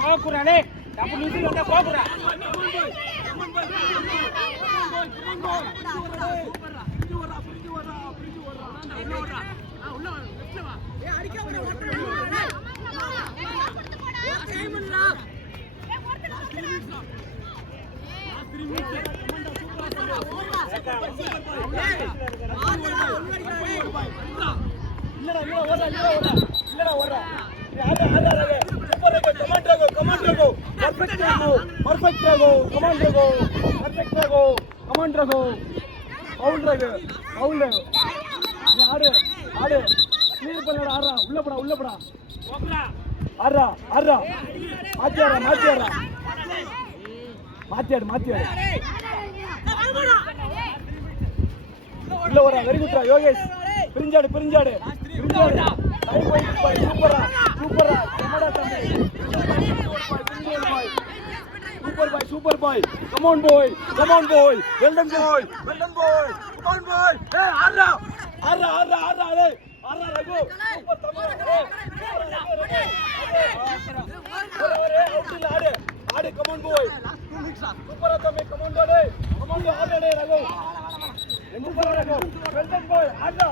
போக்குறானே அப்ப நிதி வந்தா போக்குறா வெரி குட் யோகேஷ் பிரிஞ்சாடு பிரிஞ்சாடு சூப்பரா சூப்பரா super boy come on boy well done boy come on boy hey arra hey arra ragu super tamara hey out il aade come on boy super atame come on boy aade ragu super ragu well done boy arra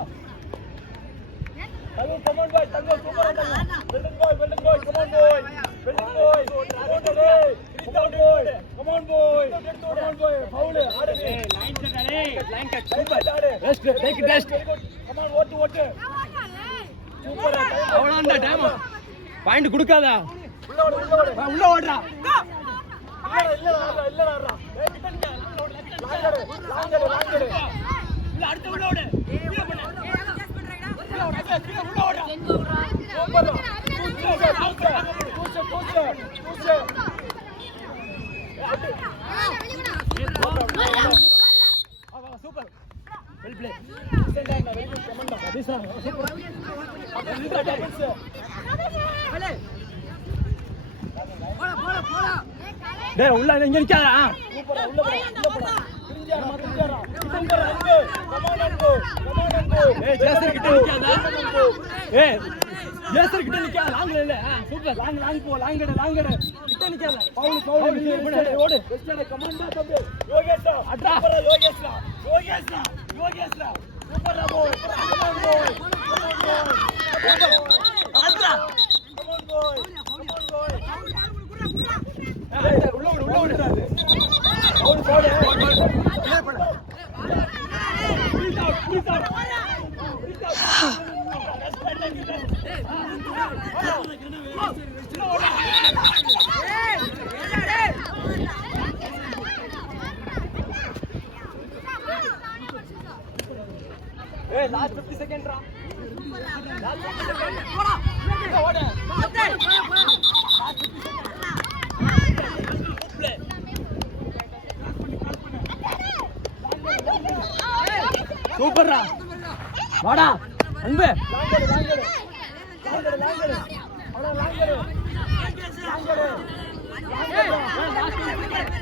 ragu come on boy tango super atame well done boy come on boy come on boy foul aade line cut super rest take rest come on what super avlanda time point kudukada ulla oodra illa aadra langade illa adutha ulla odu kila panna ulla oodra super well play send and very good command this one super போடா டேய் உள்ள இங்க நிக்காதடா சூப்பரா உள்ள போடா பிரிஞ்சாடா ஏய் ஜேசர் கிட்ட நிக்காதா ஏய் ஜேசர் கிட்ட நிக்காத லாங்ல இல்ல சூப்பர் லாங் போ லாங்கட கிட்ட நிக்காத பவுல் ஓடு வெஸ்டர்ன் கமாண்டா தம்பி யோகேஷ் அட்ரா சூப்பரா யோகேஷ் சூப்பரா போய் அட்ரா கமான் போய் உள்ள ஓடுறாரு பவுல் போடு ப்ளே பண்ணு please out hey last 50 seconds ra last 50 seconds போடா ஓடு last 50 seconds play சூப்பர் ரா வாடா அன்பே லாங்கடு அட லாங்கடு last 50 seconds